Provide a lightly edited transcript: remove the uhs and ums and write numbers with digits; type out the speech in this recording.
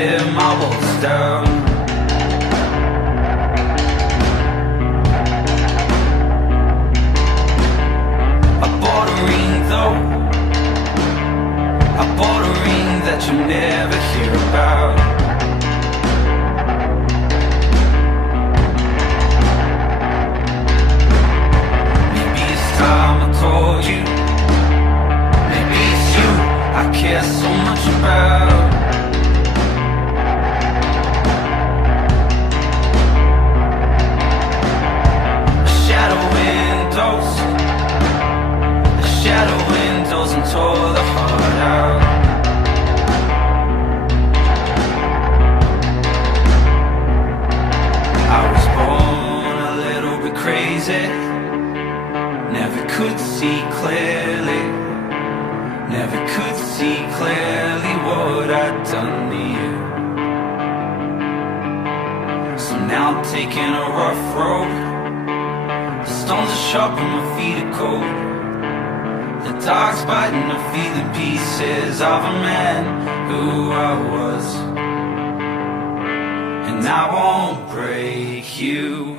tear my walls down. I bought a ring though, I bought a ring that you'll never hear about. Maybe it's time I told you, maybe it's you I care so much about. The shadow windows and tore the heart out. I was born a little bit crazy, never could see clearly, never could see clearly what I'd done to you. So now I'm taking a rough road, the stones are sharp and my feet are cold. The dark's biting, I'm feeling pieces of a man who I was, and I won't break you.